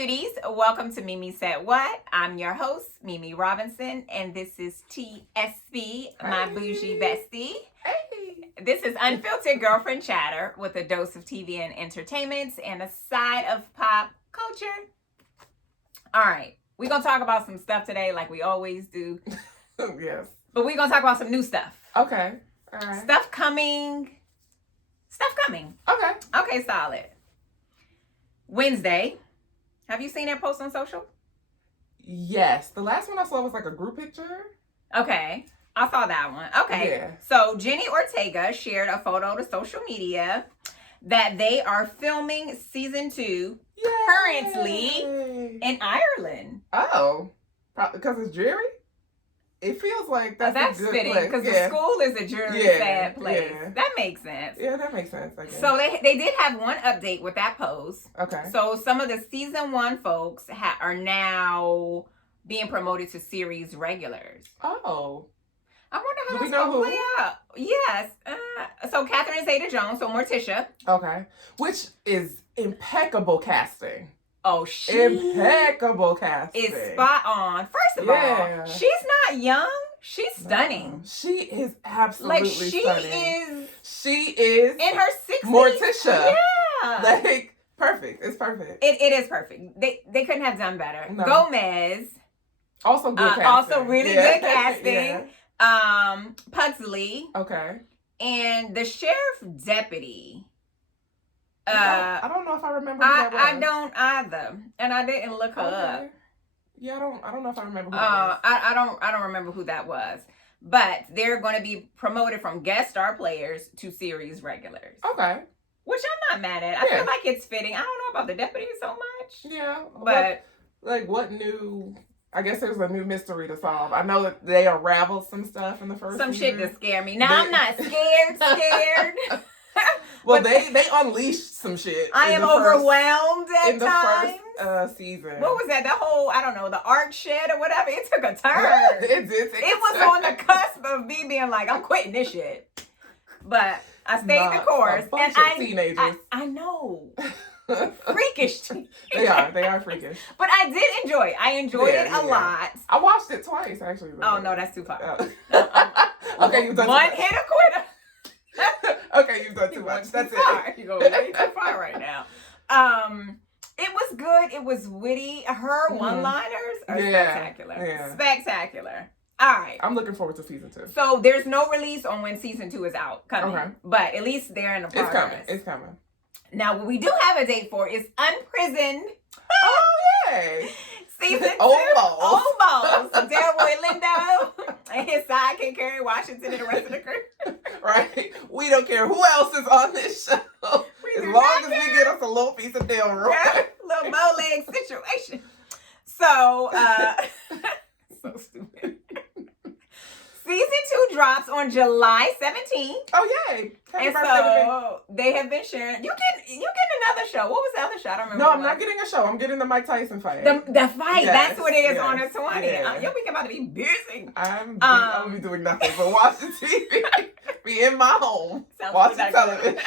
beauties, welcome to Mimi Said What. I'm your host, Mimi Robinson, and this is Espi, my bougie bestie. Hey. This is unfiltered girlfriend chatter with a dose of TV and entertainment and a side of pop culture. All right, we're going to talk about some stuff today like we always do. Yes. But we're going to talk about some new stuff. Okay. All right. Stuff coming. Okay, solid. Wednesday. Have you seen that post on social? Yes. The last one I saw was like a group picture. Okay. I saw that one. Okay. Yeah. So Jenny Ortega shared a photo to social media that they are filming season 2 currently in Ireland. Oh. Because it's dreary? It feels like that's a good fitting place. because the school is a dreary, sad place. Yeah. That makes sense. Yeah, that makes sense. I guess. So they did have one update with that post. Okay. So some of the season 1 folks are now being promoted to series regulars. Oh. I wonder how that's going to play out. Yes. So Catherine Zeta-Jones, so Morticia. Okay. Which is impeccable casting. Oh, impeccable casting. Is spot on. First of all, she's not young. She's stunning. No, she is absolutely stunning. She is in her 60s. Morticia. Yeah. Like, perfect. It's perfect. It is perfect. They couldn't have done better. No. Gomez. Also good casting. Also really good casting. Yeah. Pugsley. Okay. And the sheriff deputy. I don't know if I remember who that was. I don't either, and I didn't look her up. Yeah, I don't know if I remember who that was. I don't remember who that was, but they're going to be promoted from guest star players to series regulars. Okay, which I'm not mad at. I feel like it's fitting. I don't know about the deputy so much. Yeah, but what new? I guess there's a new mystery to solve. I know that they unraveled some stuff in the first. Some shit to scare me. Now I'm not scared. Well, they unleashed some shit. I am overwhelmed at in the times. First season. What was that? The whole, I don't know, the art shed or whatever. It took a turn. It did. It was on the cusp of me being like, I'm quitting this shit. But I stayed the course. And teenagers. I know. Freakish teenagers. They are freakish. But I did enjoy it. I enjoyed it a lot. I watched it twice, actually. Oh, no, that's too far. Okay, you've done one hit a quitter. Okay, you've done too much. That's it. You're going way too far right now. It was good. It was witty. Her one-liners are spectacular. Yeah. Spectacular. All right. I'm looking forward to season 2. So there's no release on when season 2 is out coming. Okay. But at least they're in the progress. It's coming. Now, what we do have a date for is Unprisoned. Oh, yay. Season 2. Almost. Delroy Lindo and his sidekick Kerry Washington and the rest of the crew. Right. We don't care who else is on this show. As long as we get us a little piece of Delroy. Yeah, little bow leg situation. So, so stupid. Season 2 drops on July 17th. Oh, yay. And so they have been sharing. You get another show. What was the other show? I don't remember. No, I'm not getting a show. I'm getting the Mike Tyson fight. The fight. Yes, that's what it is on the 20th. Yeah. Your week about to be busy. I'm going to be doing nothing but watching TV. Be in my home. Watching television.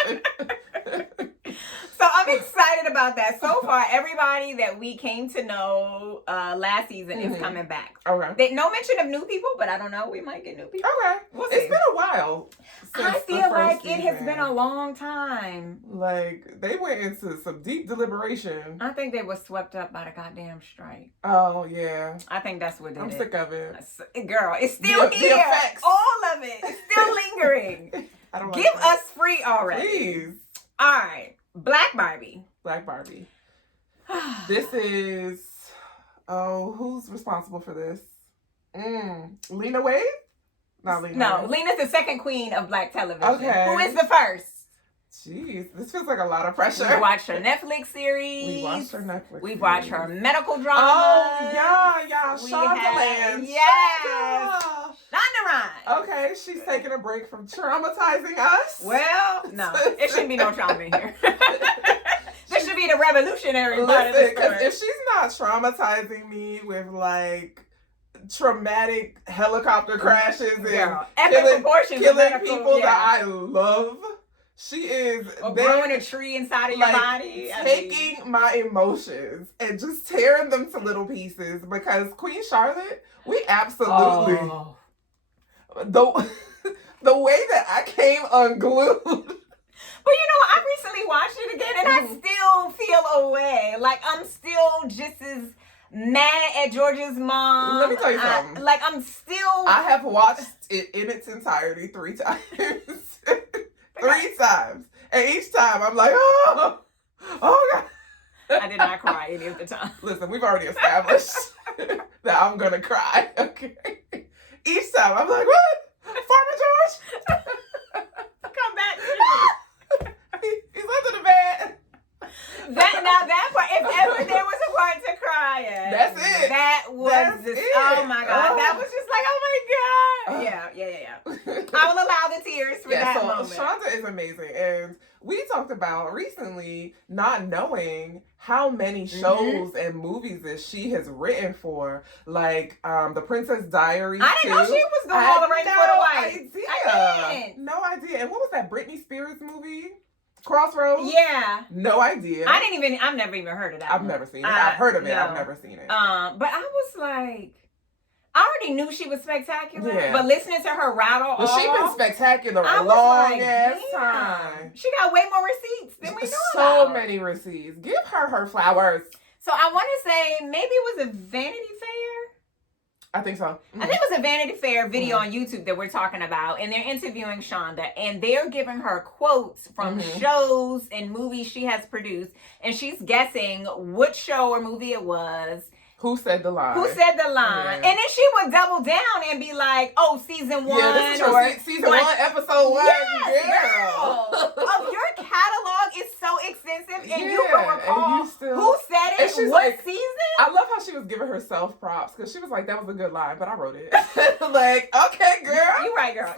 So I'm excited about that. So far, everybody that we came to know last season is coming back. Okay. No mention of new people, but I don't know. We might get new people. Okay. We'll see. It's been a while. I feel like it has been a long time. Like, they went into some deep deliberation. I think they were swept up by the goddamn strike. Oh, yeah. I think that's what it is. I'm sick of it. Girl, it's still here. The effects. All of it. It's still lingering. I don't Give us free already. Please. All right. Black Barbie. This is, who's responsible for this? Lena Waithe? Not Lena. No, Lena's the second queen of Black television. Okay. Who is the first? Jeez, this feels like a lot of pressure. We watched her Netflix series. We watched her medical drama. Oh, yeah. Shondaland. Yes. Shonda. Okay, she's taking a break from traumatizing us. Well, no, it shouldn't be no trauma in here. This should be the revolutionary part of the story. If she's not traumatizing me with, like, traumatic helicopter crashes and epic proportions killing people that I love, She is growing a tree inside of your body. Taking my emotions and just tearing them to little pieces because Queen Charlotte, we absolutely the way that I came unglued. But I recently watched it again and I still feel away. Like I'm still just as mad at George's mom. Let me tell you something. I have watched it in its entirety 3 times. 3 times. And each time I'm like, oh God. I did not cry any of the time. Listen, we've already established that I'm going to cry. Okay. Each time I'm like, what? Farmer George? Come back to me. He's under the bed. That part, if ever there was a part to cry at. That's it. That was oh my God. That was just like, oh my God. Yeah. I will allow the tears for that moment. Shonda is amazing. And we talked about recently not knowing how many shows and movies that she has written for. Like The Princess Diaries. I didn't know she was doing all the right for the white. I didn't. No idea. And what was that Britney Spears movie? Crossroads? Yeah. No idea. I've never even heard of that. I've never seen it. I've heard of it. I've never seen it. But I was like, I already knew she was spectacular. Yeah. But listening to her rattle off. She's been spectacular a long ass time. She got way more receipts than we know about. So many receipts. Give her flowers. So I want to say maybe it was a Vanity Fair. I think so. I think it was a Vanity Fair video on YouTube that we're talking about, and they're interviewing Shonda, and they're giving her quotes from shows and movies she has produced, and she's guessing what show or movie it was. Who said the line? Yeah. And then she would double down and be like, oh, season 1. Yeah, this is season 1, episode 1. Yes, girl. Your catalog is so extensive, and you can recall who said it, what season. I love how she was giving herself props, because she was like, that was a good line, but I wrote it. Like, okay, girl. You right, girl.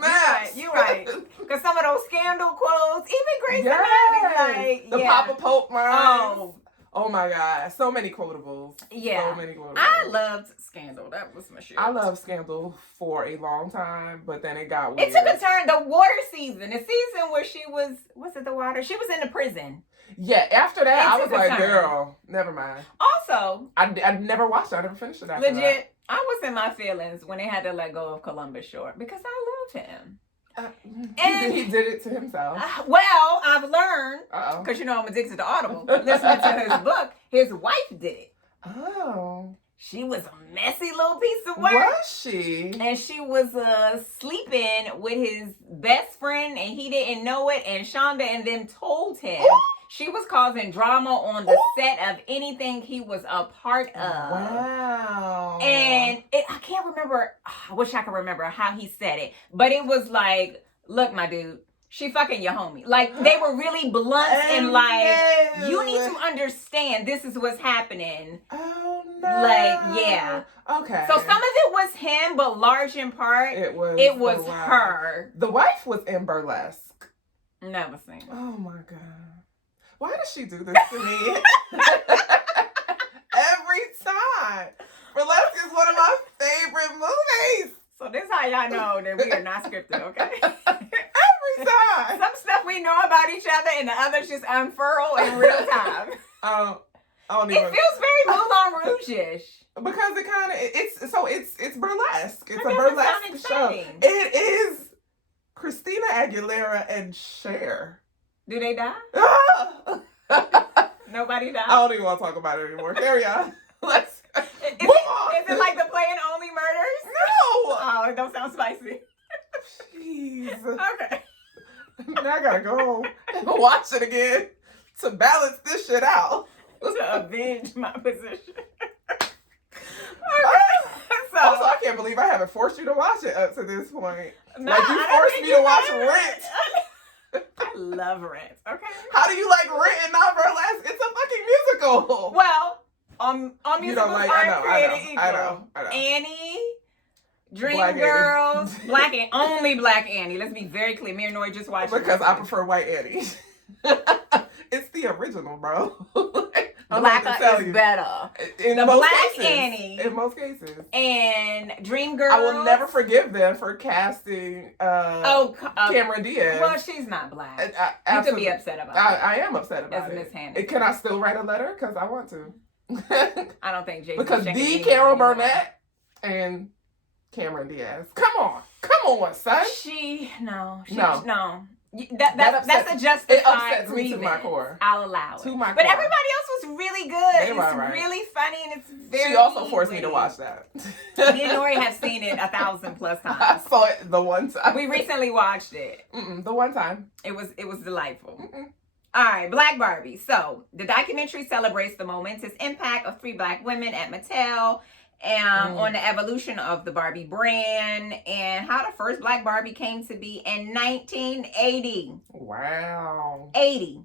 You right. Because some of those scandal quotes, even Grace Anatomy, the Papa Pope lines. Oh my God. So many quotables. Yeah. So many quotables. I loved Scandal. That was my shit. I loved Scandal for a long time, but then it got weird. It took a turn. The water season. The season where she was it the water? She was in the prison. Yeah, after that, I was like, girl, never mind. Also, I never watched it. I never finished it after that. Legit, I was in my feelings when they had to let go of Columbus Short because I loved him. He did it to himself. Well, I've learned, because I'm addicted to Audible, listening to his book, his wife did it. Oh. She was a messy little piece of work. Was she? And she was sleeping with his best friend, and he didn't know it, and Shonda and them told him. She was causing drama on the set of anything he was a part of. Wow. And I can't remember. I wish I could remember how he said it. But it was like, look, my dude, she fucking your homie. Like, they were really blunt and like, you need to understand this is what's happening. Oh, no. Like, yeah. Okay. So some of it was him, but large in part, it was her. The wife was in Burlesque. Never seen it. Oh, my God. Why does she do this to me? Every time. Burlesque is one of my favorite movies. So this is how y'all know that we are not scripted, okay? Every time. Some stuff we know about each other and the others just unfurl in real time. I don't even... It feels very Moulin Rouge-ish. Because it kind of, it's burlesque. It's a burlesque show. It is Christina Aguilera and Cher. Do they die? Nobody died? I don't even want to talk about it anymore. Carry on. Let's move on. Is it like the Play and Only Murders? No! Oh, it don't sound spicy. Jeez. Okay. Now I gotta go home and watch it again to balance this shit out. To avenge my position. Also, I can't believe I haven't forced you to watch it up to this point. No, like, you forced me to watch Rent. I love Rent, okay? How do you like Rent and not Burlesque? It's a fucking musical. Well, musicals aren't created equal. I know. Annie, Dreamgirls, only Black Annie. Let's be very clear. Me and Noy just watched it. Because I prefer White Annie. It's the original, bro. Blacker is better. In the most Black cases. Annie. In most cases. And Dreamgirls. I will never forgive them for casting Cameron Diaz. Well, she's not Black. You could be upset about it. I am upset about it. Miss Hannah. Can I still write a letter? Because I want to. I don't think Jason. Because the Carol Burnett and Cameron Diaz. Come on, son. No. That's a justified me to my core. I'll allow it. To my core. But everybody else was really good. It's really funny and it's very. She also forced me to watch that. Me and Nori have seen it 1,000+ times. I saw it the one time. We recently watched it. The one time. It was delightful. All right, Black Barbie. So the documentary celebrates the momentous impact of 3 Black women at Mattel. On the evolution of the Barbie brand and how the first Black Barbie came to be in 1980. Wow. 80.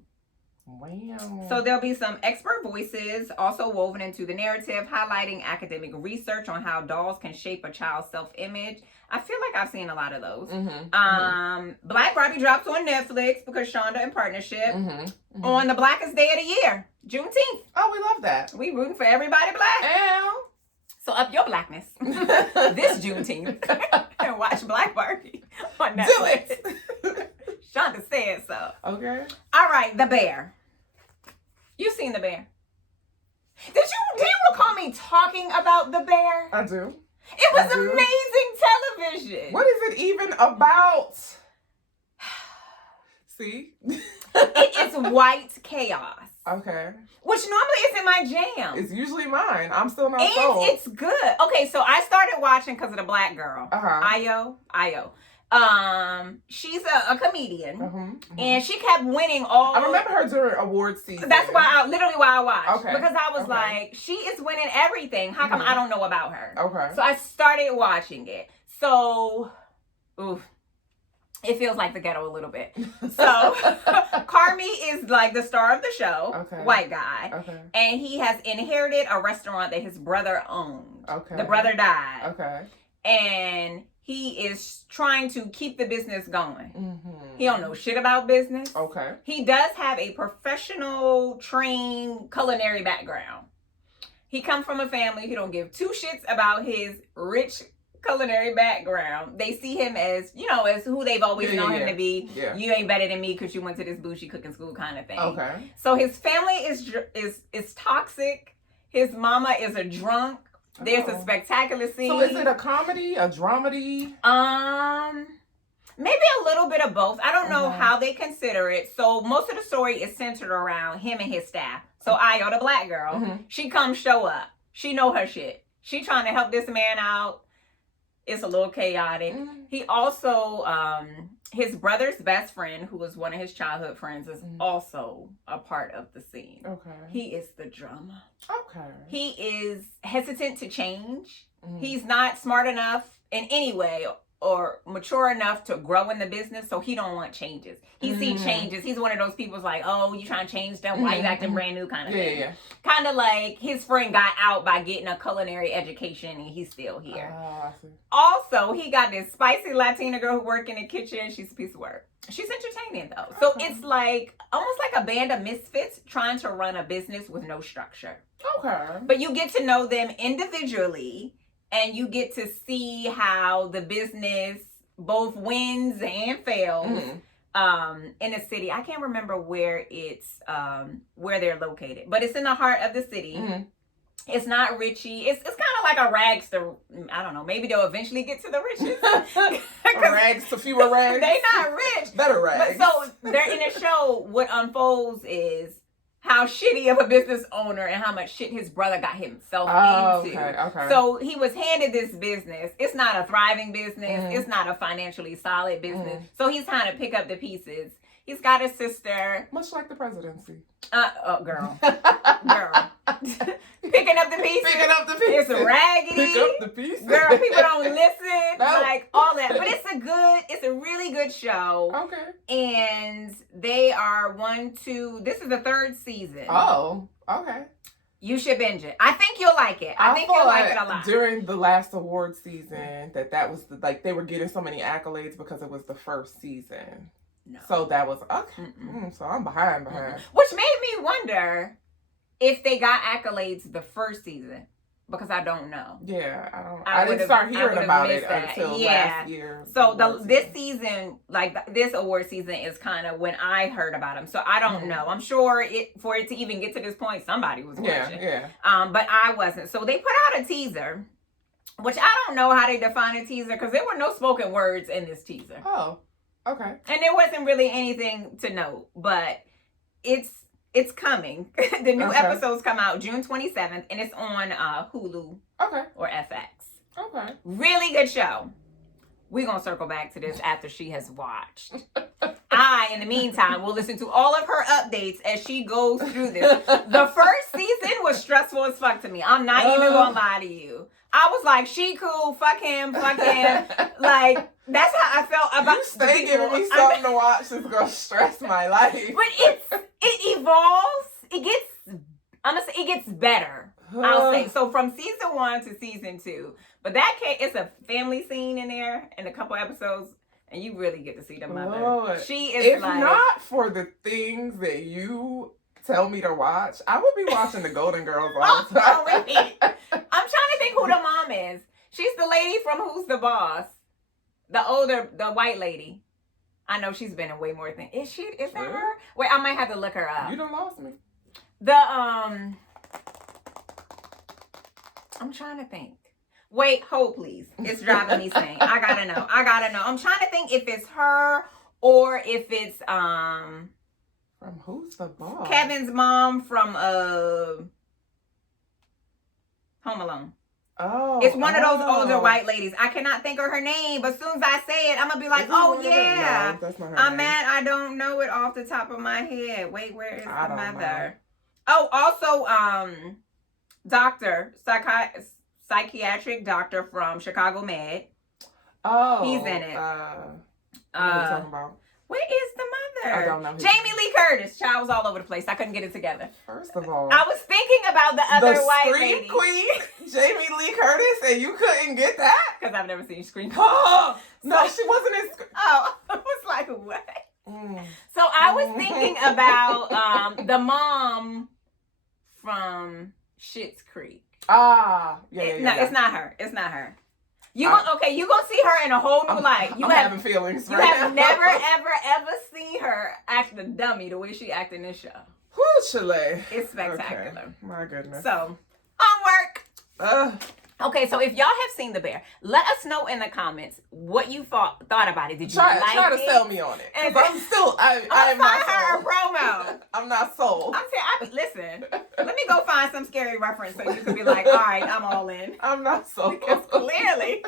Wow. So there'll be some expert voices also woven into the narrative, highlighting academic research on how dolls can shape a child's self-image. I feel like I've seen a lot of those. Black Barbie drops on Netflix because Shonda in partnership on the Blackest Day of the year, Juneteenth. Oh, we love that. We rooting for everybody Black. So up your Blackness this Juneteenth and watch Black Barbie on Netflix. Do it. Shonda said so. Okay. All right, The Bear. You've seen The Bear. Do you recall me talking about The Bear? I do. It was amazing television. What is it even about? See? It is white chaos. Okay. Which normally isn't my jam. It's usually mine. I'm still not sold. It's good. Okay, so I started watching because of the Black girl. Io. She's a comedian. And she kept winning all. I remember her during awards season. That's why I watched. Okay. Because I was like, she is winning everything. How come I don't know about her? Okay. So I started watching it. So, it feels like the ghetto a little bit. So, Carmi is like the star of the show, white guy. Okay. And he has inherited a restaurant that his brother owned. Okay. The brother died. Okay. And he is trying to keep the business going. He don't know shit about business. Okay. He does have a professional trained culinary background. He comes from a family who don't give 2 shits about his rich culinary background. They see him as, as who they've always known him to be. Yeah. You ain't better than me because you went to this bougie cooking school kind of thing. Okay. So his family is toxic. His mama is a drunk. There's a spectacular scene. So is it a comedy, a dramedy? Maybe a little bit of both. I don't know how they consider it. So most of the story is centered around him and his staff. So Io, the Black girl, she comes show up. She know her shit. She trying to help this man out. It's a little chaotic. He also, his brother's best friend, who was one of his childhood friends, is also a part of the scene. Okay. He is the drama. Okay. He is hesitant to change. He's not smart enough in any way or mature enough to grow in the business, so he don't want changes. He sees changes. He's one of those people who's like, oh, you trying to change them? Why you acting brand new kind of thing? Yeah. Kind of like his friend got out by getting a culinary education and he's still here. I see. Also, he got this spicy Latina girl who work in the kitchen. She's a piece of work. She's entertaining though. So it's like, almost like a band of misfits trying to run a business with no structure. Okay. But you get to know them individually. And you get to see how the business both wins and fails in a city. I can't remember where where they're located, but it's in the heart of the city. It's not richy. It's kind of like a rags to, I don't know, maybe they'll eventually get to the riches. Rags to fewer rags. They not rich. Better rags. But so they're in a show. What unfolds is how shitty of a business owner and how much shit his brother got himself into. Okay. So he was handed this business. It's not a thriving business. It's not a financially solid business. So he's trying to pick up the pieces. He's got a sister. Much like the presidency. Girl. Picking up the pieces. It's raggedy. Pick up the pieces. Girl, people don't listen. No. Like all that. But it's a really good show. Okay. And they are this is the 3rd season. Oh, okay. You should binge it. I think you'll like it. I think you'll like it a lot. During the last award season, that was they were getting so many accolades because it was the first season. No. So that was okay. So I'm behind. Which made me wonder if they got accolades the first season, because I don't know. Yeah, I didn't start hearing about it until last year. So this season, like this award season, is kind of when I heard about them. So I don't know. I'm sure for it to even get to this point, somebody was watching. Yeah. But I wasn't. So they put out a teaser, which I don't know how they define a teaser because there were no spoken words in this teaser. Oh, okay. And there wasn't really anything to note, but it's coming. The new episodes come out June 27th, and it's on Hulu or FX. Okay. Really good show. We're going to circle back to this after she has watched. In the meantime, will listen to all of her updates as she goes through this. The first season was stressful as fuck to me. I'm not even going to lie to you. I was like, she cool, fuck him. Like, that's how I felt about you stay giving me something to watch that's going to stress my life. But it evolves. It gets better. I'll say. So from season 1 to season 2. But it's a family scene in there in a couple episodes. And you really get to see the mother. Lord. She is if not for the things that you tell me to watch, I would be watching the Golden Girls all the time. I'm trying to think who the mom is. She's the lady from Who's the Boss? The white lady. I know she's been in way more things. Is that her? Wait, I might have to look her up. You done lost me. I'm trying to think. Wait, hold please. It's driving me insane. I gotta know. I'm trying to think if it's her or if it's from Who's the Boss? Kevin's mom from Home Alone. Oh, it's one of those older white ladies. I cannot think of her name, but as soon as I say it, I'm gonna be like, "Oh yeah." No, that's not her I'm name. mad I don't know it off the top of my head. Wait, where is the mother? Know. Oh, also, doctor, psychiatric doctor from Chicago Med. Oh, he's in it. What are you talking about? Where is the mother? I don't know. Jamie Lee Curtis. Child was all over the place. I couldn't get it together. First of all, I was thinking about the other white lady. Queen, Jamie Lee Curtis, and you couldn't get that? Because I've never seen Scream. Oh, no, she wasn't in Scream. Oh, I was like, what? So I was thinking about the mom from Schitt's Creek. Yeah. No, it's not her. It's not her. You gonna see her in a whole new light. I'm having feelings. You have never, ever seen her act the dummy the way she act in this show. Whoo, Chile. It's spectacular. Okay. My goodness. So, onward. Okay, so if y'all have seen The Bear, let us know in the comments what you thought about it. Did you like it? Try to sell me on it. Because I'm still, I'm not sold. Her promo. I'm not sold. Listen, let me go find some scary reference so you can be like, all right, I'm all in. I'm not sold. Because clearly,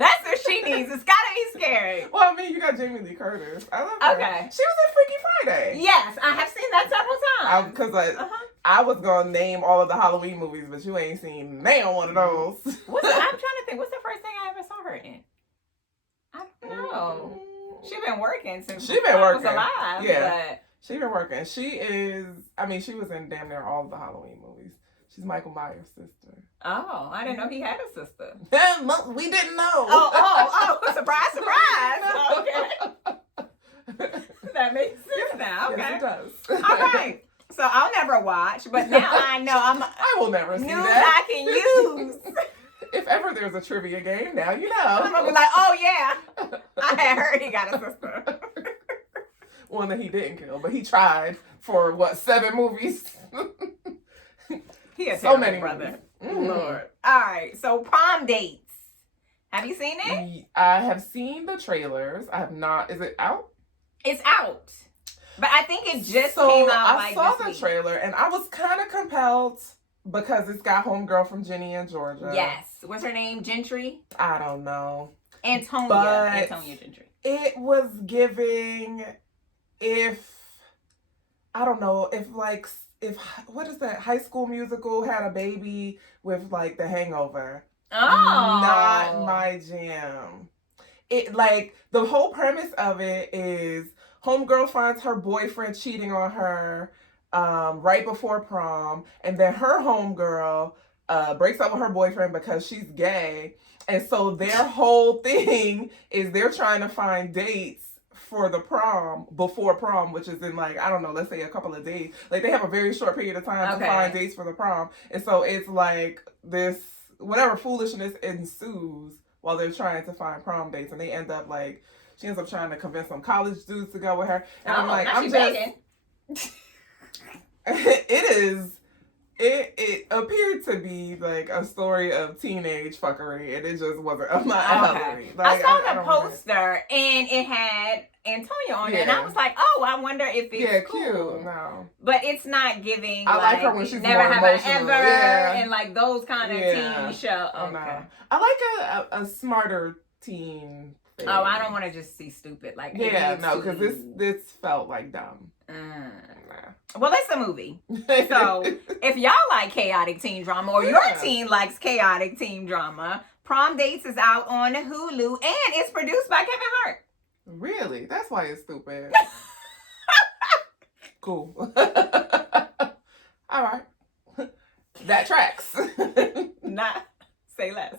that's what she needs. It's gotta be scary. Well, I mean, you got Jamie Lee Curtis. I love her. Okay. She was in Freaky Friday. Yes, I have seen that several times. Because I was going to name all of the Halloween movies, but you ain't seen one of those. I'm trying to think. What's the first thing I ever saw her in? I don't know. She been working since she was alive. Yeah. But she been working. She was in damn near all of the Halloween movies. She's Michael Myers' sister. Oh, I didn't know he had a sister. We didn't know. Oh, surprise, surprise. Okay. That makes sense now. Okay. Yes, it does. All right. So I'll never watch, but now I know I will never see news that. I can use. If ever there's a trivia game, now you know. I'm gonna be like, oh yeah, I had heard he got a sister. One that he didn't kill, but he tried for 7 movies. He has so many brother. Mm-hmm. Lord. All right, so Prom dates. Have you seen it? I have seen the trailers. I have not. Is it out? It's out. But I think it just came out I saw the trailer and I was kind of compelled because it's got homegirl from Ginny and Georgia. Yes. What's her name? Gentry? I don't know. Antonia Gentry. It was giving what is that? High School Musical had a baby with The Hangover. Oh. Not my jam. It the whole premise of it is homegirl finds her boyfriend cheating on her right before prom, and then her homegirl breaks up with her boyfriend because she's gay, and so their whole thing is they're trying to find dates for the prom, before prom, which is in like, I don't know, let's say a couple of days. Like they have a very short period of time to find dates for the prom. And so it's like this, whatever foolishness ensues while they're trying to find prom dates. And they end up like, she ends up trying to convince some college dudes to go with her. And I'm like, I'm just... begging. It appeared to be like a story of teenage fuckery, and it just wasn't up my alley. Like, I saw the poster, and it had Antonio on it, and I was like, oh, I wonder if it's cool. Cute. No. But it's not giving, I like her when she's Never more Have I emotional. Ever, and like those kind of teen show. Okay. No. I like a smarter teen thing. Oh, I don't want to just see stupid. Like, because this felt like dumb. Well, it's a movie. So if y'all like chaotic teen drama, or your teen likes chaotic teen drama, Prom Dates is out on Hulu, and it's produced by Kevin Hart. Really? That's why it's stupid. Cool. All right. That tracks. Not say less.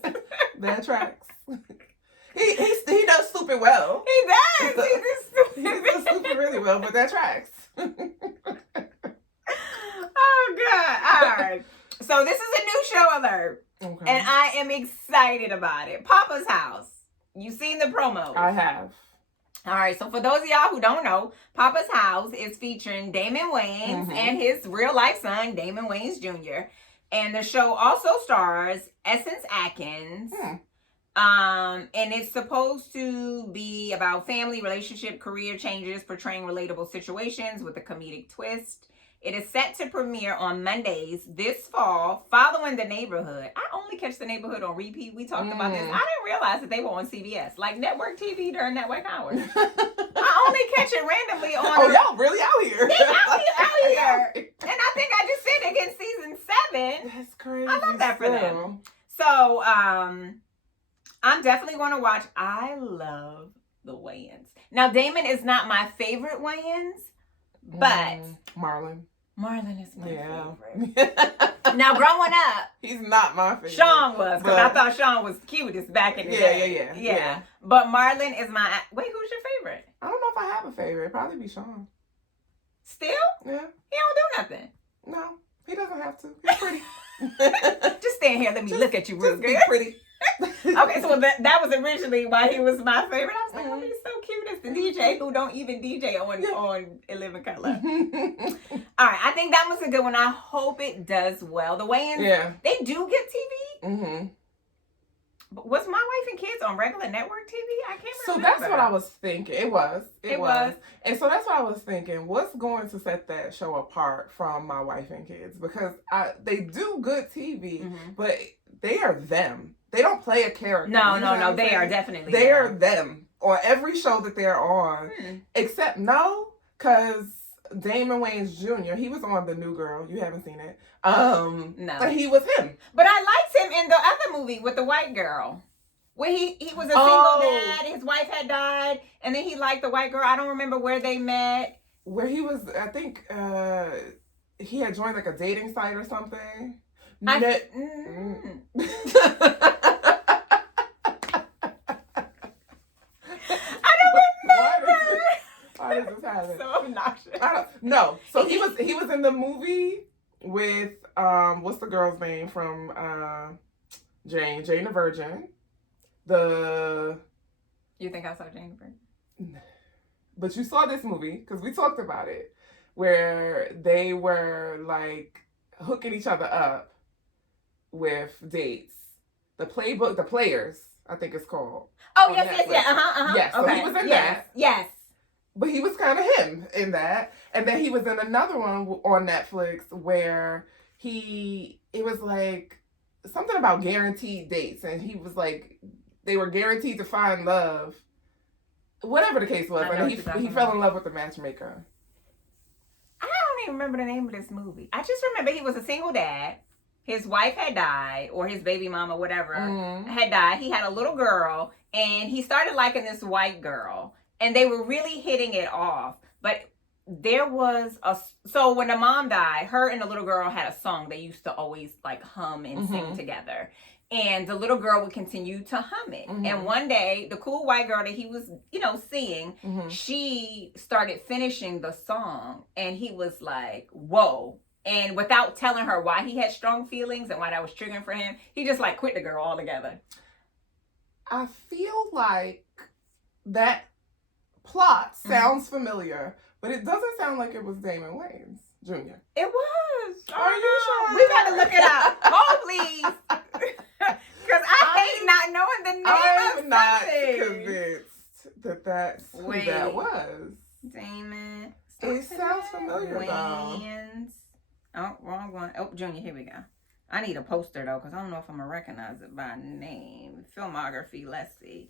That tracks. He does stupid well. He does. He does stupid really well, but that tracks. Oh God! All right. So this is a new show alert, and I am excited about it. Poppas House. You've seen the promos. I have. All right. So for those of y'all who don't know, Poppas House is featuring Damon Wayans and his real life son, Damon Wayans Jr. And the show also stars Essence Atkins. And it's supposed to be about family, relationship, career changes, portraying relatable situations with a comedic twist. It is set to premiere on Mondays this fall, following The Neighborhood. I only catch The Neighborhood on repeat. We talked about this. I didn't realize that they were on CBS, like network TV during network hours. I only catch it randomly on... Oh, y'all really out here. They out here. And I think I just said it in season 7. That's crazy. I love that for them. So, I'm definitely going to watch. I love the Wayans. Now, Damon is not my favorite Wayans, but... Marlon is my favorite. Now, growing up... He's not my favorite. Sean was, because I thought Sean was cutest back in the day. Yeah. But Marlon is my... Wait, who's your favorite? I don't know if I have a favorite. It'd probably be Sean. Still? Yeah. He don't do nothing. No, he doesn't have to. He's pretty. Just stand here. Let me look at you real good. Be pretty. Okay, so that was originally why he was my favorite. I was like, oh, he's so cute. It's the DJ who don't even DJ on 11 Color. All right, I think that was a good one. I hope it does well. The Wayans, they do get TV. But was My Wife and Kids on regular network TV? I can't remember. So that's what I was thinking. It was. And so that's what I was thinking. What's going to set that show apart from My Wife and Kids? Because they do good TV, but they are them. They don't play a character. No. They are definitely They are them on every show that they're on. Except because Damon Wayans Jr., he was on The New Girl. You haven't seen it. No. But he was him. But I liked him in the other movie with the white girl. Where he was a single dad, his wife had died, and then he liked the white girl. I don't remember where they met. Where he was, I think he had joined like a dating site or something. I don't remember. Why does this happen? So obnoxious. No. So he was in the movie with what's the girl's name from Jane the Virgin. You think I saw Jane the Virgin? But you saw this movie because we talked about it, where they were like hooking each other up with dates. The Players, I think it's called. Oh, yes. Yes, so he was in that. Yes. But he was kind of him in that. And then he was in another one on Netflix where it was like something about guaranteed dates. And he was like, they were guaranteed to find love. Whatever the case was. And he fell in love with the matchmaker. I don't even remember the name of this movie. I just remember he was a single dad. His wife had died, or his baby mama, whatever, had died. He had a little girl, and he started liking this white girl. And they were really hitting it off. But there was so when the mom died, her and the little girl had a song they used to always like hum and sing together. And the little girl would continue to hum it. And one day, the cool white girl that he was, seeing, she started finishing the song. And he was like, whoa. And without telling her why he had strong feelings and why that was triggering for him, he just like quit the girl altogether. I feel like that plot sounds familiar, but it doesn't sound like it was Damon Wayans Jr. It was. Are you sure? We got to look it up. Oh, please. Because I hate not knowing the name of something. I'm not convinced that that's who that was. Damon. It sounds familiar, Wayans. Oh, wrong one. Oh, Junior, here we go. I need a poster, though, because I don't know if I'm going to recognize it by name. Filmography, let's see.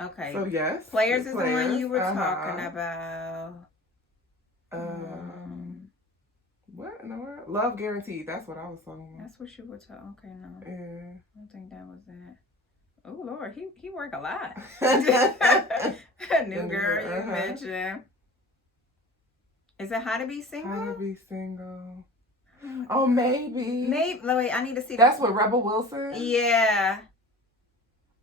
Okay. So, yes. Players is the one you were talking about. What in the world? Love Guaranteed. That's what I was talking about. That's what you were talking. Okay, no. Yeah. I don't think that was it. Oh, Lord. He worked a lot. New Girl, you mentioned. Is it How to Be Single? How to Be Single. Oh, maybe. Wait, I need to see That's with Rebel Wilson? Yeah.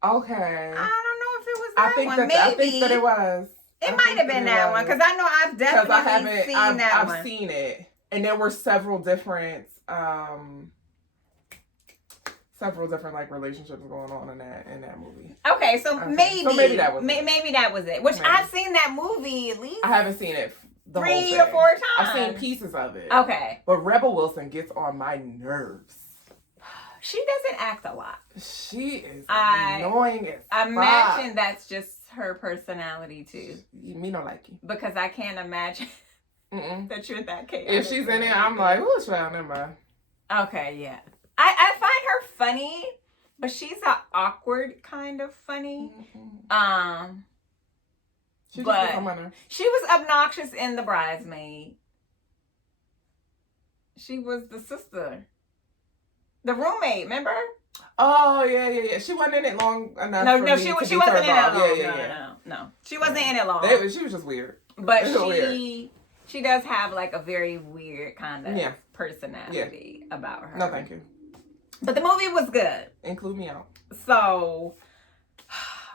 Okay. I don't know if it was that one. Maybe. I think that it was. It might have been that one, because I know I've definitely seen that one. I've seen it. And there were several different like relationships going on in that movie. Okay, so maybe that was maybe that was it. Which I've seen that movie at least. I haven't seen it the 3 or 4 times. I've seen pieces of it. Okay. But Rebel Wilson gets on my nerves. She doesn't act a lot. She is annoying as fuck. Imagine that's just her personality too. Me don't like you. Because I can't imagine that you're that chaotic. If she's in it, I'm like, ooh, child, never mind. Okay, yeah. I find her funny, but she's an awkward kind of funny. She was obnoxious in The Bridesmaid. She was the sister. The roommate, remember? Oh, yeah. She wasn't in it long enough. No, she wasn't in it long. No. She wasn't in it long. She was just weird. But she does have like a very weird kind of personality about her. No, thank you. But the movie was good. Include me out. So,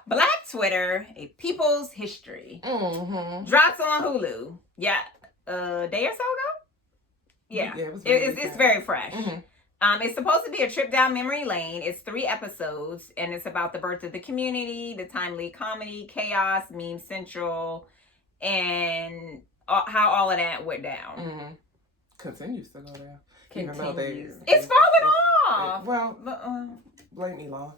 Black Twitter, A People's History, drops on Hulu. Yeah, a day or so ago? Yeah, it's very fresh. It's supposed to be a trip down memory lane. It's 3 episodes, and it's about the birth of the community, the timely comedy, chaos, meme central, and how all of that went down. Continues to go down. It's falling off. Blame me, Law.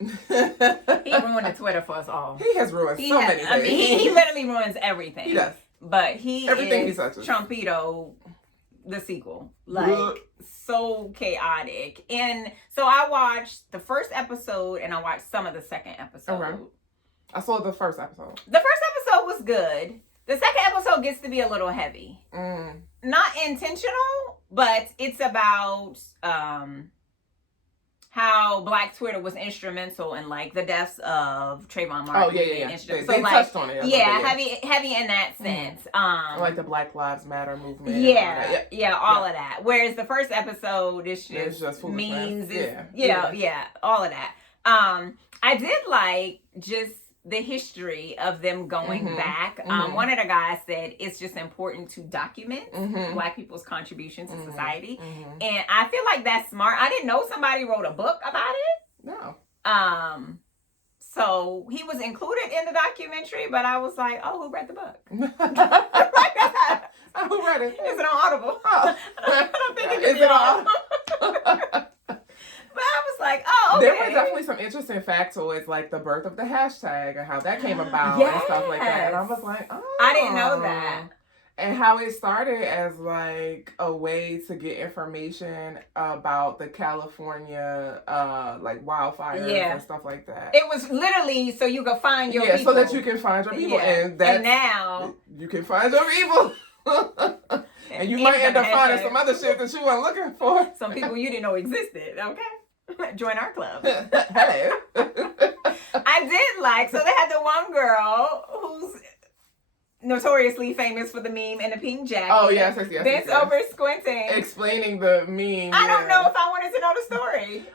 He ruined the Twitter for us all. He has ruined so many things. I mean, he literally ruins everything. He does. But everything he touches. Trumpito, the sequel. So chaotic. And so I watched the first episode and I watched some of the second episode. Okay. I saw the first episode. The first episode was good. The second episode gets to be a little heavy. Not intentional, but it's about how Black Twitter was instrumental in like the deaths of Trayvon Martin. Oh yeah. They touched on it. Heavy in that sense. Like the Black Lives Matter movement. All of that. Whereas the first episode is just memes. All of that. I did like just the history of them going back. One of the guys said it's just important to document Black people's contribution to society. And I feel like that's smart. I didn't know somebody wrote a book about it. No. So he was included in the documentary, but I was like, oh, who read the book? Who read it? Is it on Audible? Oh. I don't think Is it on? But I was like, oh, okay. There were definitely some interesting factoids, like the birth of the hashtag and how that came about and stuff like that. And I was like, oh. I didn't know that. And how it started as like a way to get information about the California like wildfires and stuff like that. It was literally so you could find your people. So that you can find your people. And now you can find your people. And you might end up finding some other shit that you weren't looking for. Some people you didn't know existed. Okay. Join our club. Hello. I did like, so they had the one girl who's notoriously famous for the meme and the pink jacket. Oh, yes. Bent over squinting. Explaining the meme. I don't know if I wanted to know the story.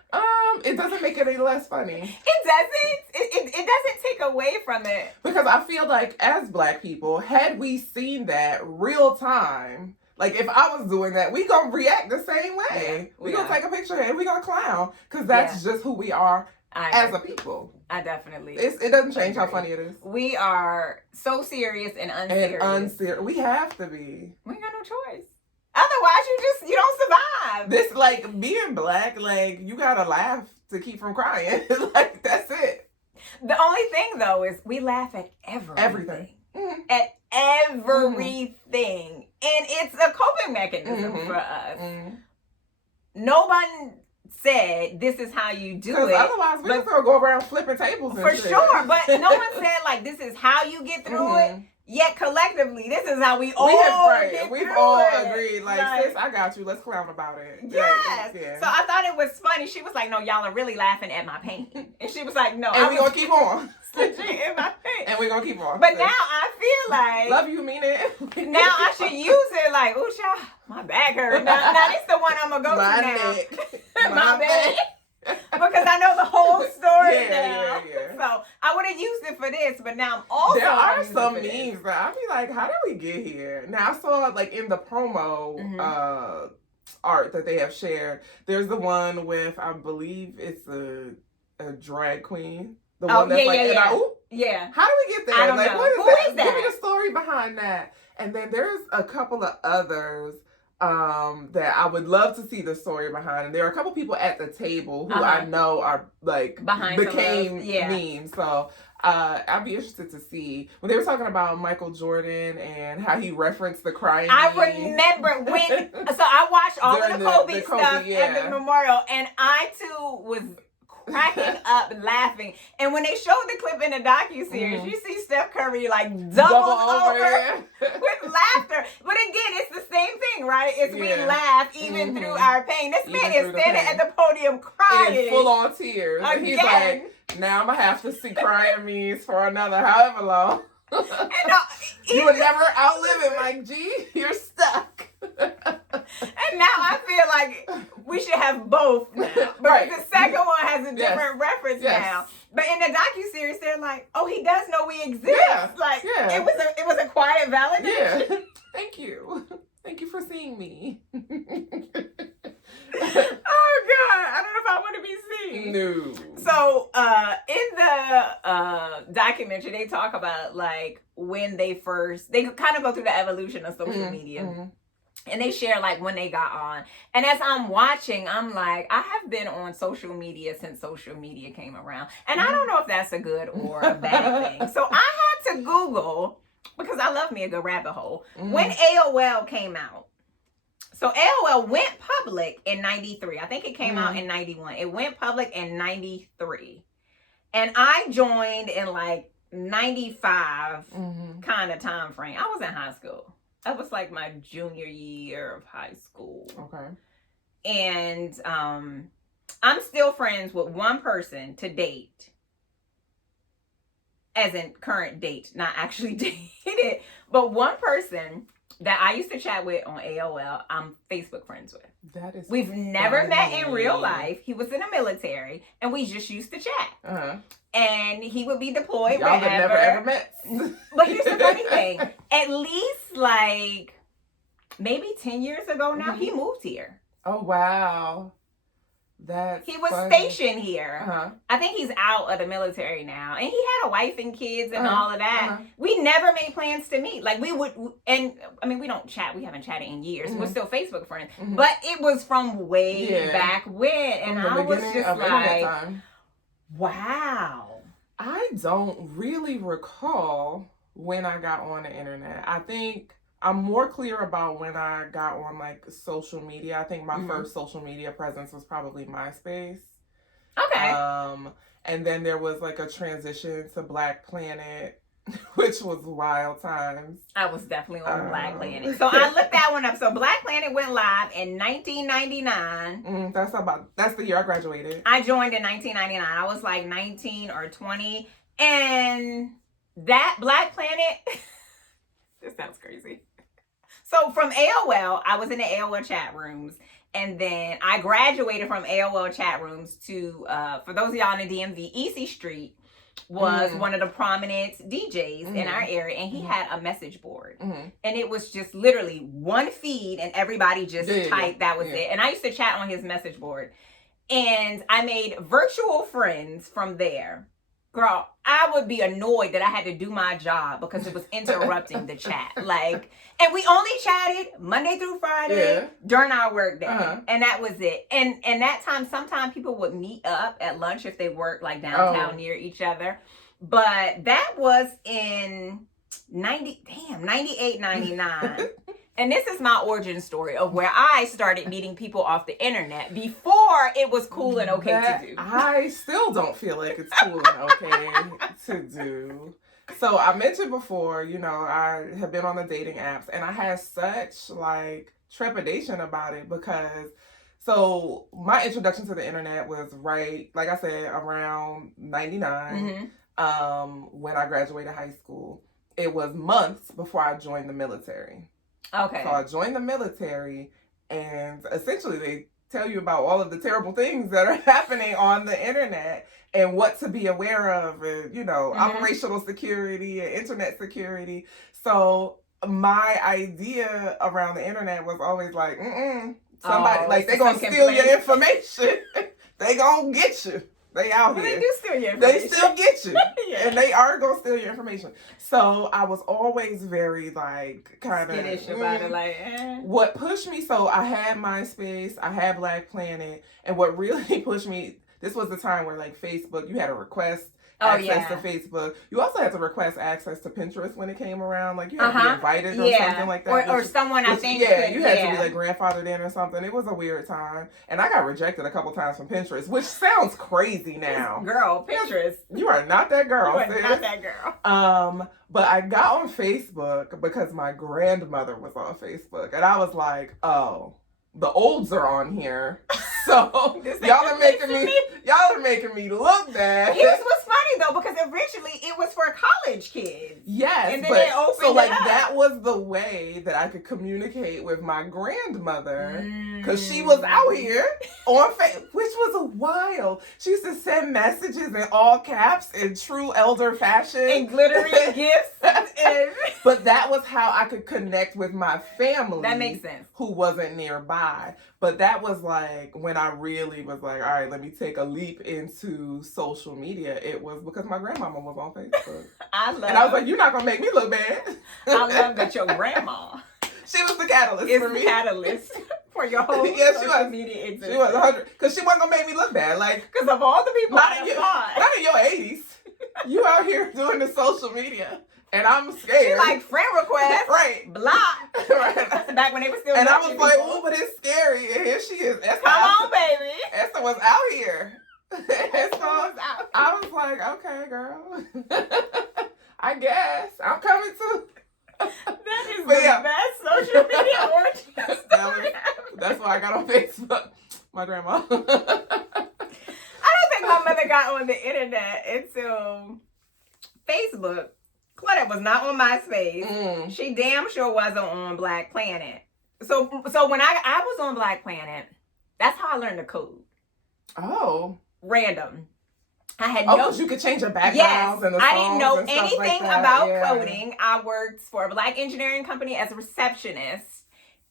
It doesn't make it any less funny. It doesn't. It doesn't take away from it. Because I feel like as Black people, had we seen that real time, like if I was doing that, we gonna react the same way. We gonna take a picture and we gonna clown. Because that's just who we are as a people. I definitely. It doesn't change how funny it is. We are so serious and unserious. We have to be. We ain't got no choice. Otherwise, you don't survive. This, like, being Black, like, you gotta laugh to keep from crying. Like, that's it. The only thing, though, is we laugh at everything. Mm-hmm. At everything. Mm-hmm. And it's a coping mechanism for us. Mm-hmm. No one said this is how you do it. Otherwise, we just gonna go around flipping tables and shit. Sure, but no one said, like, this is how you get through it. Yet collectively, this is how we've all agreed. Like, sis, I got you. Let's clown about it. Yes. Yeah. So I thought it was funny. She was like, "No, y'all are really laughing at my pain," and she was like, "No, and we gonna keep on." in my pain. And we gonna keep on. But now I feel like love you, mean it. Now I should use it like, "Ooh, child, my back hurt." Now this the one I'm gonna go to now. My back. Because I know the whole story now. Yeah. So I would have used it for this, but now I'm also there are some memes that I'll be like, how did we get here? Now I saw like in the promo art that they have shared, there's the one with, I believe it's a drag queen. The one that's yeah. How do we get there? I don't know. What is that? Give me the story behind that. And then there's a couple of others that I would love to see the story behind. And there are a couple people at the table who I know are like became memes. So I'd be interested to see when they were talking about Michael Jordan and how he referenced the crying. I remember when so I watched all of the Kobe stuff at the memorial, and I too was cracking up laughing. And when they showed the clip in the docuseries, you see Steph Curry like double over with laughter. But again, it's the same thing, right? It's we laugh even through our pain. This man is standing at the podium crying. In full on tears. Again. And he's like, now I'm going to have to see crying memes for another however long. You would never outlive it, Mike G. You're stuck. And now I feel like we should have both now. Because the second one has a different reference now. But in the docuseries, they're like, oh, he does know we exist. Yeah. Like, it was a quiet validation. Yeah. Thank you. Thank you for seeing me. Oh, God. I don't know if I want to be seen. No. So, in the documentary, they talk about, like, when they kind of go through the evolution of social media. Mm-hmm. And they share, like, when they got on. And as I'm watching, I'm like, I have been on social media since social media came around. And I don't know if that's a good or a bad thing. So I had to Google, because I love me a good rabbit hole, when AOL came out. So AOL went public in 93. I think it came out in 91. It went public in 93. And I joined in, like, 95 kind of time frame. I was in high school. That was like my junior year of high school. Okay. And I'm still friends with one person to date. As in current date, not actually dated. But one person that I used to chat with on AOL, I'm Facebook friends with. That is We've never met in real life. He was in the military, and we just used to chat. And he would be deployed Y'all wherever. Never ever met. But here's the funny thing. At least, like, maybe 10 years ago now, he moved here. Oh, wow. He was stationed here. I think he's out of the military now. And he had a wife and kids and all of that. We never made plans to meet. Like, we would, and I mean, we don't chat. We haven't chatted in years. We're still Facebook friends. But it was from way back when. And I was just like, wow. I don't really recall when I got on the internet. I think I'm more clear about when I got on, like, social media. I think my first social media presence was probably MySpace. Okay. And then there was, like, a transition to Black Planet, which was wild times. I was definitely on Black Planet. So I looked that one up. So Black Planet went live in 1999. That's the year I graduated. I joined in 1999. I was like 19 or 20. And that Black Planet... This sounds crazy. So from AOL, I was in the AOL chat rooms. And then I graduated from AOL chat rooms to, for those of y'all in the DMV, EC Street was one of the prominent DJs in our area, and he had a message board. And it was just literally one feed, and everybody just typed, that was it. And I used to chat on his message board. And I made virtual friends from there. Girl, I would be annoyed that I had to do my job because it was interrupting the chat. Like, and we only chatted Monday through Friday during our work day. And that was it. And that time, sometimes people would meet up at lunch if they worked like downtown near each other. But that was in 98, 99. And this is my origin story of where I started meeting people off the internet before it was cool and okay to do. I still don't feel like it's cool and okay to do. So I mentioned before, you know, I have been on the dating apps, and I had such like trepidation about it because so my introduction to the internet was right, like I said, around 99 when I graduated high school. It was months before I joined the military. Okay. So I joined the military, and essentially they tell you about all of the terrible things that are happening on the internet and what to be aware of, and, you know, operational security and internet security. So my idea around the internet was always like, somebody, like, they gonna steal your information. They gonna get you. They out here. They do steal your information. They still get you. And they are going to steal your information. So I was always very, like, kind of... skittish about it, like, What pushed me, so I had MySpace, I had Black Planet, and what really pushed me, this was the time where, like, Facebook, you had to request access to Facebook. You also had to request access to Pinterest when it came around. Like, you had to be invited or something like that. Or someone, I think. Yeah, you had to be, like, grandfathered in or something. It was a weird time. And I got rejected a couple times from Pinterest, which sounds crazy now. Girl, Pinterest. You are not that girl. You are not that girl. But I got on Facebook because my grandmother was on Facebook. And I was like, oh, the olds are on here. So y'all are making me look bad. Here's what's funny though, because originally it was for college kids. Yes, and then they opened so like it up. that was the way that I could communicate with my grandmother, because she was out here on Facebook, which was a wild. She used to send messages in all caps in true elder fashion and glittery gifts. But that was how I could connect with my family. That makes sense. Who wasn't nearby. But that was like when I really was like, all right, let me take a leap into social media. It was because my grandmama was on Facebook. And I was like, you're not going to make me look bad. I love that your grandma. She was the catalyst for me. Catalyst for your whole social media existence. She was 100. Because she wasn't going to make me look bad. Like, because of all the people not in your 80s. You out here doing the social media. And I'm scared. She like friend request. Right. Block. Right. That's back when they were still. And I was like, oh, but it's scary. And here she is. Come on, baby. Esther was out here. Esther was out. I was like, okay, girl. I guess. I'm coming too. That is the best social media origin story. That's why I got on Facebook. My grandma. I don't think my mother got on the internet until Facebook. Claudette was not on MySpace. She damn sure wasn't on Black Planet. So when I was on Black Planet, that's how I learned the code. Oh. Random. I had because you could change your backgrounds and the songs. I didn't know and stuff anything like that. about coding. I worked for a Black engineering company as a receptionist,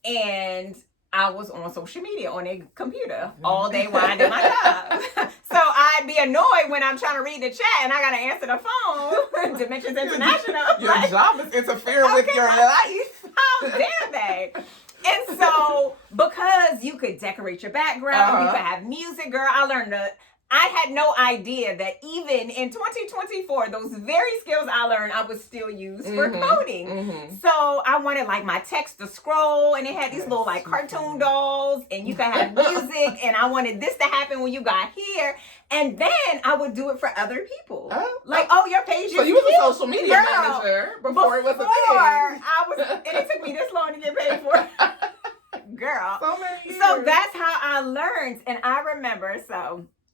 and I was on social media on a computer all day while I did my job. So I'd be annoyed when I'm trying to read the chat and I gotta answer the phone. Dimensions International. Your job is interfering with your life. How dare they? And so, because you could decorate your background, you could have music, girl, I had no idea that even in 2024, those very skills I learned, I would still use for coding. So I wanted like my text to scroll, and it had these little like cartoon dolls, and you could have music, and I wanted this to happen when you got here. And then I would do it for other people. Your page is so you was cute, a social media manager before it was a thing. And it took me this long to get paid for it. Girl. So many years. So that's how I learned. And I remember,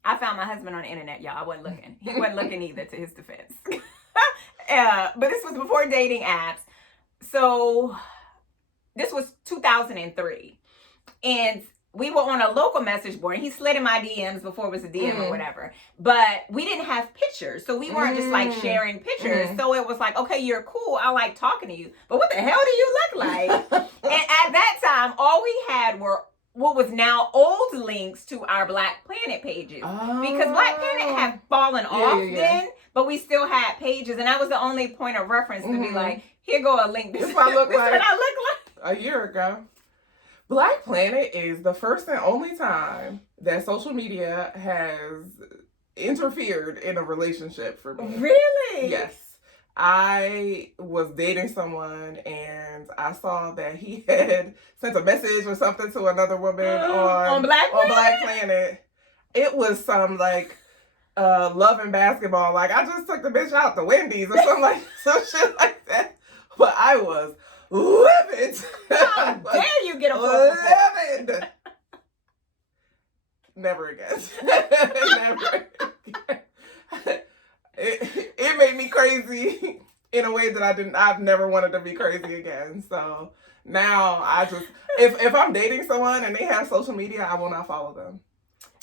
I found my husband on the internet, y'all. I wasn't looking. He wasn't looking either, to his defense. But this was before dating apps. so this was 2003, and we were on a local message board, and he slid in my DMs before it was a DM or whatever. But we didn't have pictures, so we weren't just like sharing pictures. So it was like, okay, you're cool. I like talking to you, but what the hell do you look like? And at that time, all we had were what was now old links to our Black Planet pages, because Black Planet had fallen off then, but we still had pages, and that was the only point of reference to be like, here go a link. This is what I look like a year ago. Black Planet is the first and only time that social media has interfered in a relationship for me. Really? Yes. I was dating someone and I saw that he had sent a message or something to another woman on Black Planet. It was some like love and basketball. Like I just took the bitch out to Wendy's or some shit like that. But I was livid. How dare you get a livid? Never again. Never again. It made me crazy in a way that I've never wanted to be crazy again. So now I just, if I'm dating someone and they have social media, I will not follow them.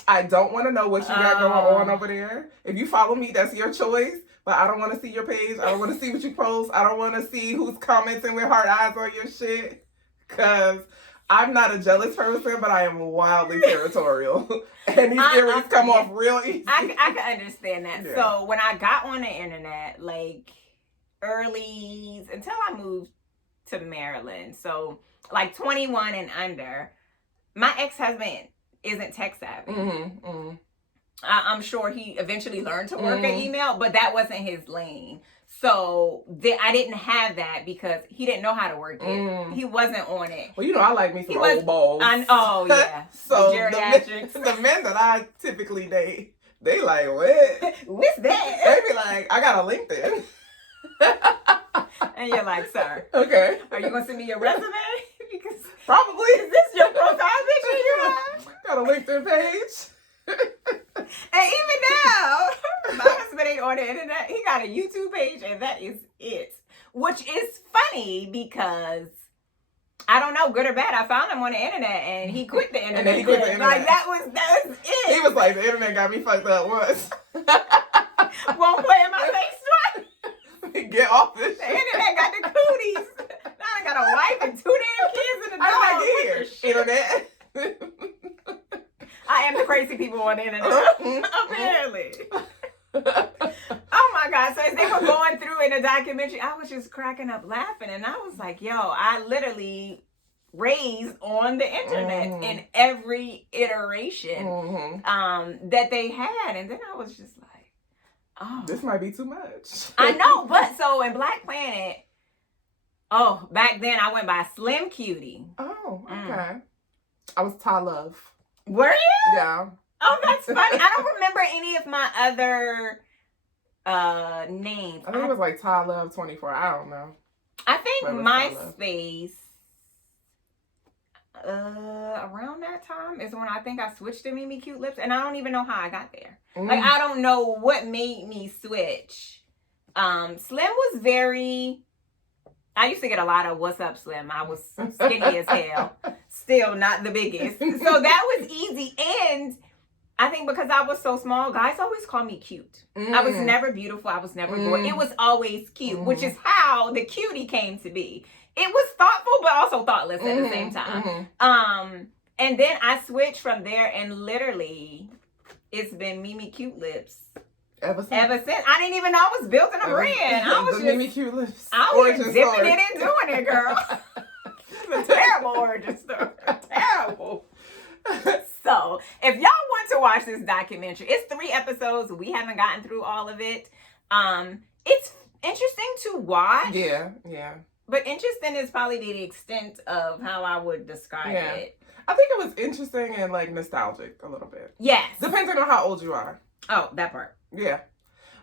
I don't want to know what you got going on over there. If you follow me, that's your choice. But I don't want to see your page. I don't want to see what you post. I don't want to see who's commenting with heart eyes on your shit. Because I'm not a jealous person, but I am wildly territorial. And these earrings come off real easy. I can understand that. Yeah. So when I got on the internet, like early, until I moved to Maryland, so like 21 and under, my ex-husband isn't tech savvy. I'm sure he eventually learned to work an email, but that wasn't his lane. So I didn't have that because he didn't know how to work it. He wasn't on it. Well, you know, I like me some old balls. Oh, yeah. So the men that I typically date, they like, what? What's that? They be like, I got a LinkedIn. And you're like, sir. Okay. Are you going to send me your resume? Because probably. Is this your profile picture you have? Got a LinkedIn page. And even now, my husband ain't on the internet. He got a YouTube page, and that is it. Which is funny because I don't know, good or bad. I found him on the internet, and he quit the internet. And then he quit the internet. Like that was it. He was like, the internet got me fucked up once. Won't play in my face twice. Get off this. The internet got the cooties. Now I got a wife and 2 damn kids in the dog. How did I get here? Internet. I am the crazy people on the internet. Apparently. Oh my God. So as they were going through in the documentary, I was just cracking up laughing. And I was like, yo, I literally raised on the internet in every iteration that they had. And then I was just like, oh. This might be too much. I know. But so in Black Planet, back then I went by Slim Cutie. Oh, okay. I was Ty Love. Were you? Yeah. Oh, that's funny. I don't remember any of my other names. I think it was like Ty Love 24. I don't know. I think MySpace around that time is when I think I switched to Mimi Cute Lips, and I don't even know how I got there. Like I don't know what made me switch. Slim was very. I used to get a lot of "What's up, Slim?" I was skinny as hell. Still not the biggest. So that was easy. And I think because I was so small, guys always call me cute. I was never beautiful. I was never gorgeous. It was always cute, which is how the cutie came to be. It was thoughtful, but also thoughtless at the same time. And then I switched from there, and literally, it's been Mimi Cute Lips. Ever since. I didn't even know I was building a brand. I was just Mimi Cute Lips. I was dipping it and doing it, girl. It's a terrible origin story. Terrible. So, if y'all want to watch this documentary, it's 3 episodes. We haven't gotten through all of it. It's interesting to watch. Yeah. But interesting is probably the extent of how I would describe it. I think it was interesting and like nostalgic a little bit. Yes. Depending on how old you are. Oh, that part. Yeah.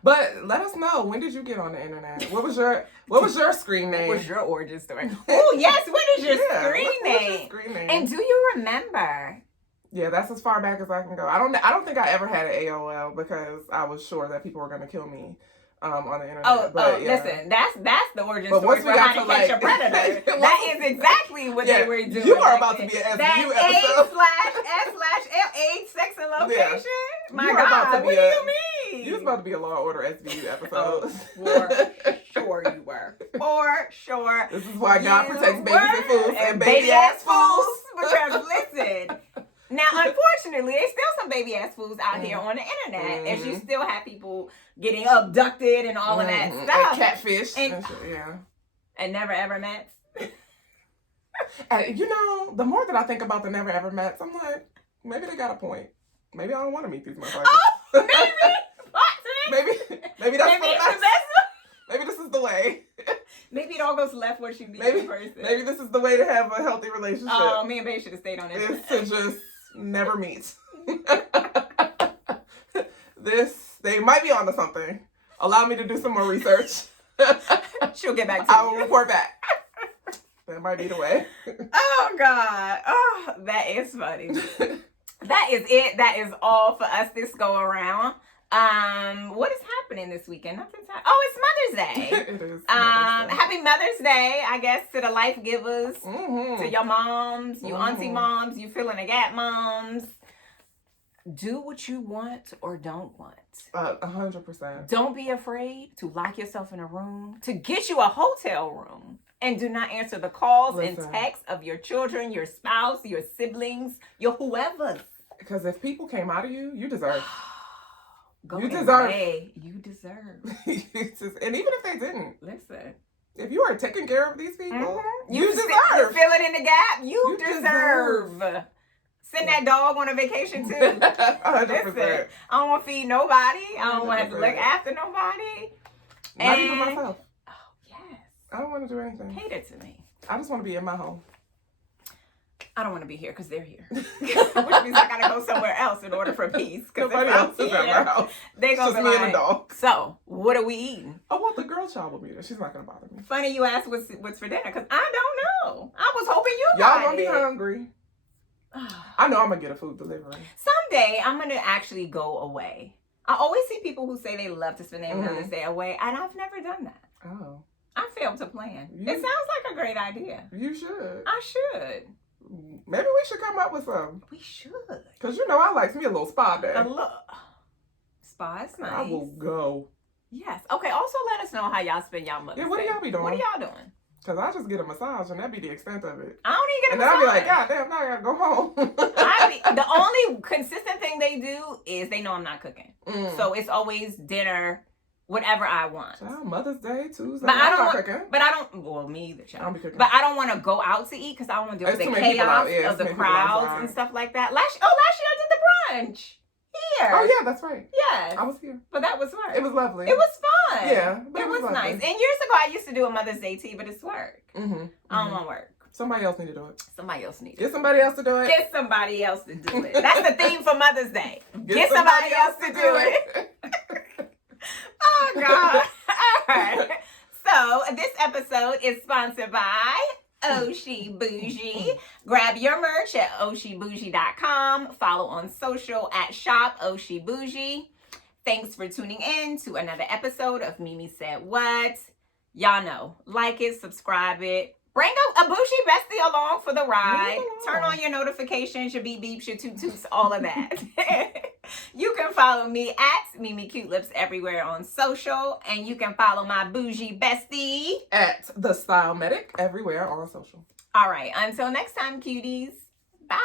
But let us know, when did you get on the internet? What was your screen name? What was your origin story? Oh, yes. What is your screen name? And do you remember? Yeah, that's as far back as I can go. I don't think I ever had an AOL because I was sure that people were going to kill me. on the internet. Listen, that's the origin but story once for we how got to to catch a predator. That is exactly what they were doing. You are about to be an SVU that episode. A/S/L age, sex, and location. Yeah. My God, what do you mean? You was about to be a Law and Order SVU episode. For sure you were. For sure. This is why God protects babies and fools and baby ass fools. Because listen. Now, unfortunately, there's still some baby ass fools out here on the internet, and you still have people getting abducted and all of that stuff, and catfish, and shit, and never ever met. And the more that I think about the never ever met, I'm like, maybe they got a point. Maybe I don't want to meet these motherfuckers. Oh, maybe maybe that's the best. Maybe this is the way. Maybe it all goes left once you meet the person. Maybe this is the way to have a healthy relationship. Oh, me and Babe should have stayed on it. Is to just never meet. They might be onto something. Allow me to do some more research. She'll get back to you. I will report back. That might be the way. Oh, God. Oh, that is funny. That is it. That is all for us this go around. What is happening this weekend? Nothing's happening. Oh, it's Mother's Day. It is. Happy Mother's Day, I guess, to the life givers, to your moms, you auntie moms, you filling a gap moms. Do what you want or don't want. 100%. Don't be afraid to lock yourself in a room, to get you a hotel room, and do not answer the calls and texts of your children, your spouse, your siblings, your whoever. Because if people came out of you, you deserve. You deserve. You deserve. And even if they didn't, listen. If you are taking care of these people, you deserve. You're filling in the gap. You deserve. Send that dog on a vacation too. 100%. Listen, I don't want to feed nobody. I don't want to have to look after nobody. Not even myself. Oh, yes. I don't want to do anything. Cater to me. I just want to be in my home. I don't want to be here because they're here. Which means I got to go somewhere else in order for peace. Nobody else is at my house. They gonna just be me and the dog. So, what are we eating? Oh, well, the girl child will be there. She's not going to bother me. Funny you asked what's for dinner because I don't know. I was hoping y'all going to be hungry. I know I'm going to get a food delivery. Someday, I'm going to actually go away. I always see people who say they love to spend their Mother's Day away, and I've never done that. Oh. I failed to plan. It sounds like a great idea. You should. I should. Maybe we should come up with some. We should. Because I like me a little spa day. Spa is nice. I will go. Yes. Okay, also let us know how y'all spend y'all Mother's Day. Yeah, what do y'all be doing? What are y'all doing? Because I just get a massage and that'd be the extent of it. I don't even get a massage. And then I'll be like, God damn, now I gotta go home. The only consistent thing they do is they know I'm not cooking. So it's always dinner, whatever I want. Child, Mother's Day, Tuesday. But I don't want cooking. But I don't, well, me either, child. I'll be cooking. But I don't want to go out to eat because I don't want to deal with the chaos of the crowds and stuff like that. Last year I did the brunch. Here. Oh, yeah, that's right. Yes. I was here. But that was work. It was lovely. It was fun. Yeah. It was nice. And years ago, I used to do a Mother's Day tea, but it's work. I don't want work. Somebody else need to do it. Somebody else needs Get somebody else to do it. Get somebody else to do it. That's the theme for Mother's Day. Get somebody else to do it. Oh, God. All right. So, this episode is sponsored by Oshi Bougie. Grab your merch at oshibougie.com. Follow on social at shop Oshi Bougie. Thanks for tuning in to another episode of Mimi Said What. Y'all know, like it, subscribe it. Bring a bougie bestie along for the ride. Turn on your notifications, your beep beeps, your toot toots, all of that. You can follow me at Mimi Cute Lips everywhere on social. And you can follow my bougie bestie at The Style Medic everywhere on social. All right. Until next time, cuties. Bye.